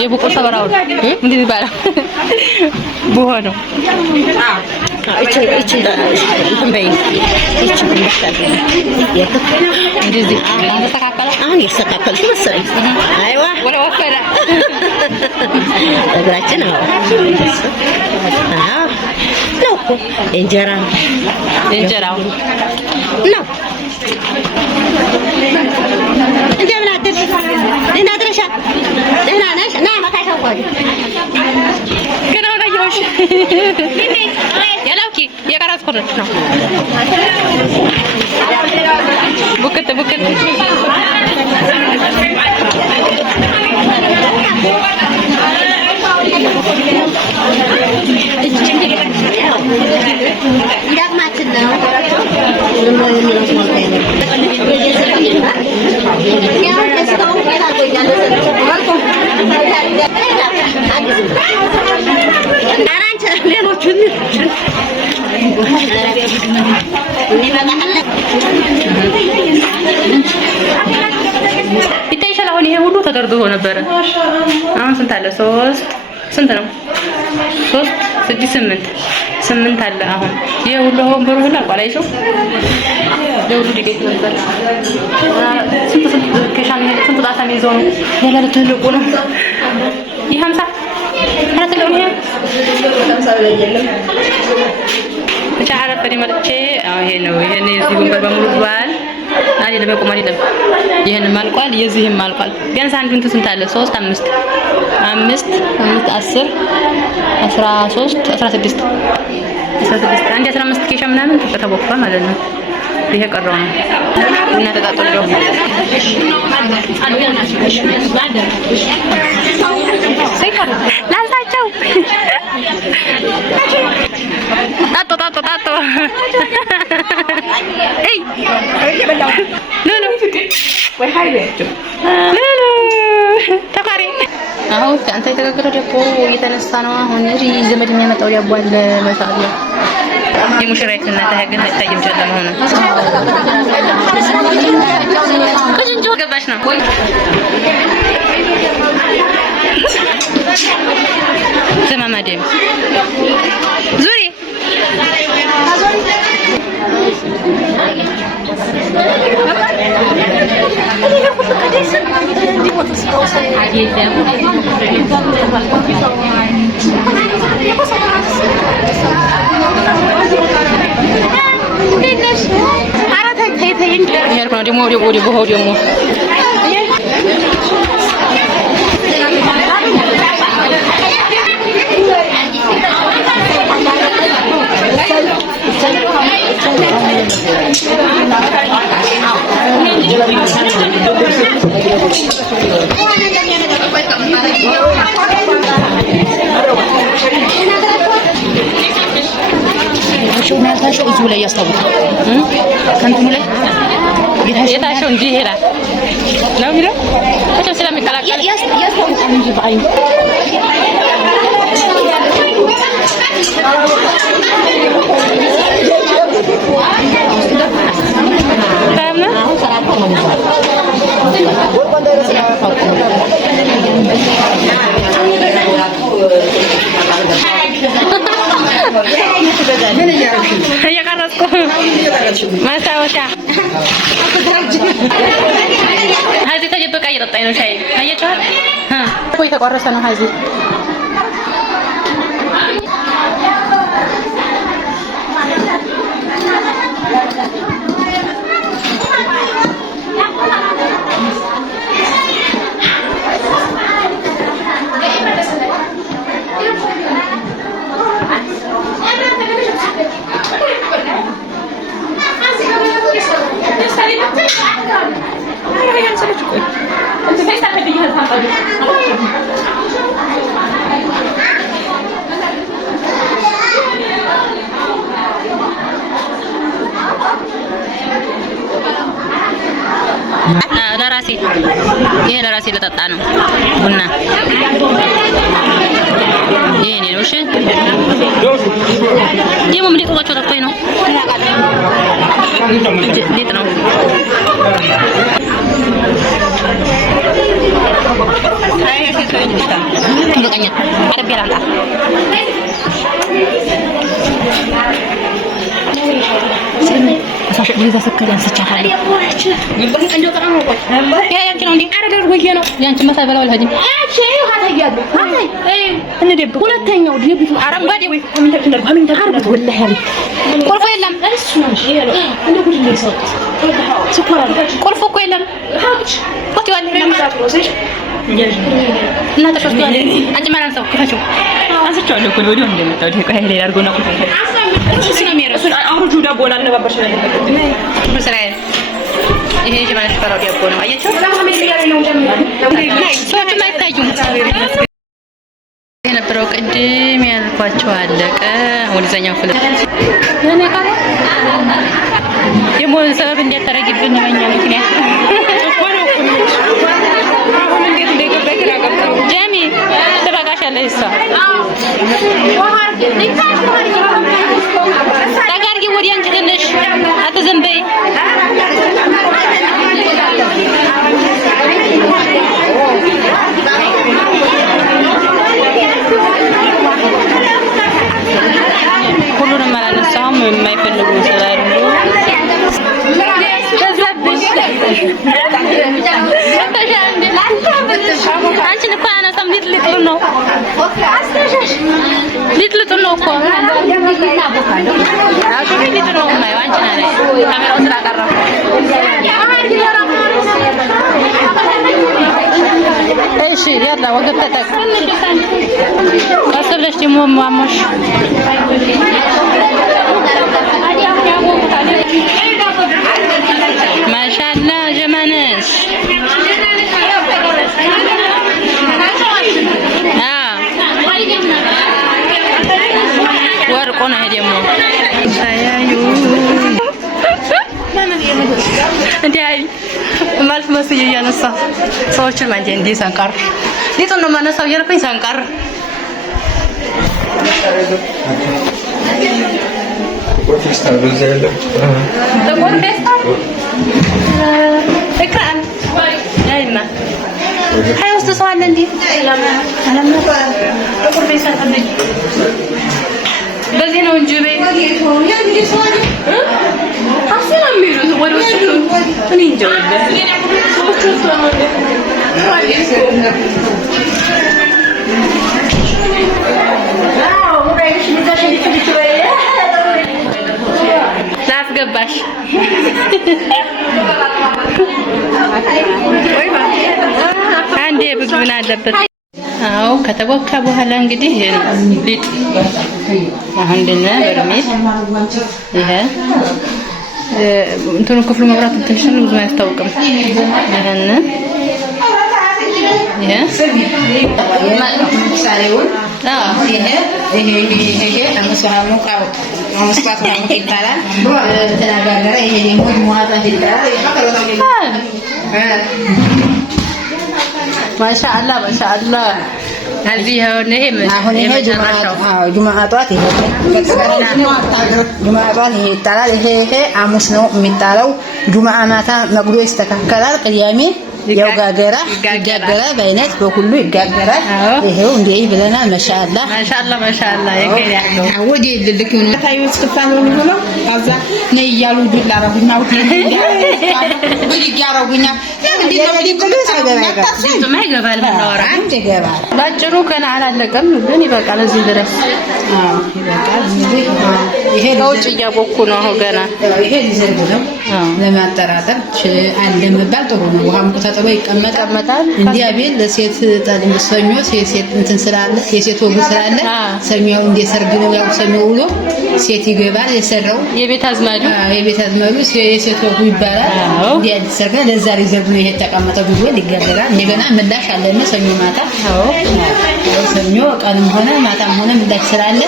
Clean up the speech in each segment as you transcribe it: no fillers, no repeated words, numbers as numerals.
የቡሆ ሰበራው እንዴ ይባላል ቡሆ ነው እቺ እንትን በይ እቺ እንደዚህ ተስተካከለ አሁን ይስተካከል መሰለኝ አይዋ ወላ ወፈረ እግራችን ነው ነው እንጀራው ነው እንደምን አደርሽ ደህና አድረሻል ደህና ነሽ ና ማታሻው ቆይ ገና ነው ያውሽ ያላውቂ የቀራስ ቆረጥ ነው ቡክት ይዳግማችን ነው ይታይሻል አሁን ይሄ ሁሉ ተደርድሮ ነበር አሁን ስንት አለ 3 ስንት ነው 3 6 8 አለ አሁን ይሄ ሁሉ ወንበሩ ሁሉ አቋላይሽው ደውሉ ዲቤት ነበር ስንት ከሻም ይሄ ስንት ጣሳ ነው ያለ ትልቁ ነው ይሄ 50 አራት ነው ይሄ 50 ብለ አይደለም ብቻ አረፈኝ መጥቼ ይሄ ነው ይሄን እዚህ ወንበር በሙሉ ባል አይደለም በቆም አይደለም ይሄን ማልቋል የዚህም ማልቋል ቢያንስ አንዱን ስንት አለ 3 5 10 13 16 አንድ 15 ኬሻ ምናምን ተቦክቷል ማለት ነው ይሄ ቀረው ነው እና ተጣጣለው ላልታቸው ታቶ እይ ሉሉ ወይ ሃይቤት ሉሉ ተፋሪ አሁን አንተ የተጋገረ ዳቦ እየተነሳ ነው አሁን እዚህ ዘመድ የሚያመጣው ዳቦ አለ መሳቢያ የሙሽራይት እናት ያገን አይታይም ጨለማ ሆነ ከጅንጆ ገባሽ ነው ዘማማዴም ዙሪ شو እዚሁ ላይ ያስታውቃል ከንቱም ላይ የታሸው እንጂ ይሄዳል ነው የሚለው ከተም ስለሚቀላቀል ያስታውቃል እንጂ ባይ ማስታወሻ ሀዚ ተጀበቃ እየጠጣኝ ነው ሻይ አየቻት ወይ ተቆረሰ ነው ሀዚ ይሄ ለራሴ ለጠጣ ነው ቡና ይሄ ነው እሺ ደሞ ምን ሊቆጣቸው ተቆይ ነው ሊጥ ነው ይበቃኛል። አረብ ያላላ ሳሽ ሊዛ ሰከለ ያንስቻታል ይበቃ እንደው ተራው ቆይ ያ ያንቺ ነው እንዴ አረጋር ወየ ነው ያንቺ መሳይ በላው ለሀጂ እሺ ሀታያሉ አይ እንደብ ሁለተኛው ደብቱ አረንጓዴ ወይ ኮሜንት ተደርጎ አሚን ተደርጎ ወላሂ ያለ ቁልፉ የለም እሱ ነው ይሄ ነው እንደ ጉድ ነው ሰው ስኮራ ቁልፉ እኮ የለም ወጥ ያለ እና ተፈስተዋል አንቺ ማን ሰው ከፈችው አንስቻለሁ እኮ ወዲያው እንደመጣው ይሄ ቆይ ሄለ ያርጎና እኮ እሱ ነው የሚረሱ አውሩጁ ዳቦና አለባበሽ ነው መስራዬ ይሄ ጀማለት ፈራው ዳቦ ነው አያችሁ ሰዎቹ አይታዩም የነበረው ቅድም ያልኳቸው አለቀ ወደዛኛው ፍለ የኔ ቃል የሞን ሰበብ እንዲያተረግብን ነው እኛ ምክንያት አሁን እንዴት እንደገባ ይላቀው ጀሚ ተባጋሻለህ እሷ ታጋርጊ ወዲያ አንቺ ትንሽ አትዘንበይ ሁሉንም አላነሳሁም የማይፈልጉ ስላሉ አንቺን እኮ አነሳም ሊጥልጡ ነው እኮ አሹሪ ሊጥሉ ነው ማይ አንቺ ነኝ ካሜራው ስላቀረበ እሺ ያላ ወገብ ተጠቅ አሰለሽ ደሞ ማሞሽ ማሻአላ ጀማነሽ ወርቁ ነው ይሄ ደግሞ ሳያዩ እንዴይ ማልፍ መስዬ እያነሳ ሰዎችን ማንጀ እንዴ ሳንቀር ሊጡን ነው ማነሳው እያልኩኝ ሳንቀር ፊስታል በዘለ ተቆር ፊስታል እካን አይማ ሃይ ውስጥ ሰው አለ እንዴ አላማ ተቆር ፊስታል ከበኝ በዚህ ነው እንጂ በይ አሰላ የሚሉት ወደ ውስጥ እኔ እንጃ ላስገባሽ አንዴ ብግብና አለበት አው ከተቦካ በኋላ እንግዲህ ሊጥ አሁን እንደነ በርሜል ይሄ እንትኑ ክፍሉ መብራት ትንሽ ነው ብዙ አያስታውቅም ይሄን ይሄ ሳሬውን ይሄ አመሰራሙ ቃው አመስቋት ነው ይታላል ተናጋገረ ይሄ ደግሞ ሙአጣት ይታላል ማሻአላ ማሻአላ እዚህ ሆነ ይሄ ጁማዓ ጧት ይሄ ጁማዓ ጧት ይሄ ይጣላል ይሄ ሐሙስ ነው የሚጣለው ጁማዓ ማታ መቅዶ ይስተካከላል ቅያሜ ያው ጋገራ ይጋገራ በእነት በሁሉ ይጋገራል ይሄው እንዴ ብለናል ማሻአላ ማሻአላ ማሻአላ ይገኛሉ ወዲ ልልክ ነው ታዩት ከፋን ነው የሚሆነው አዛ ነይ ያሉ ዱላ አረጉና ወዲ ያረጉኛ እንዴ ነው ይገባል ማወራ አንተ ይገባል ባጭሩ ከና አላለቀም ግን ይበቃል እዚህ ድረስ ይበቃል ይሄ ለውጭ እያቦኩ ነው አሁን ገና ይሄ ሊዘርግ ነው ለማጠራጠር አለመባል ጥሩ ነው ውሃም ተጠበ ይቀመጣል እንዲያ ቤት ለሴት ታዲያ ሰኞ ሴት እንትን ስላለ የሴት ወግ ስላለ ሰኞው እንደ ሰርግ ነው ያው ሰኞ ውሎ ሴት ይገባል የሰራው የቤት አዝማዱ የሴት ወግ ይባላል እንዲያ ሰርግ ለዛ ሊዘርግ ነው ይሄ ተቀመጠው ቢሆን ይገደላል እንደገና ምላሽ አለና ሰኞ ማታ ሰኞ ቀንም ሆነ ማታም ሆነ ምላሽ ስላለ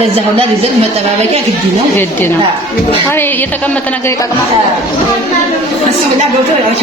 ለዛ ሁላ ሊዘርግ መጠባበቂያ ግድ ነው አሬ የተቀመጠ ነገር ይጣቀማል እሱ ብላ ገብቶ ያው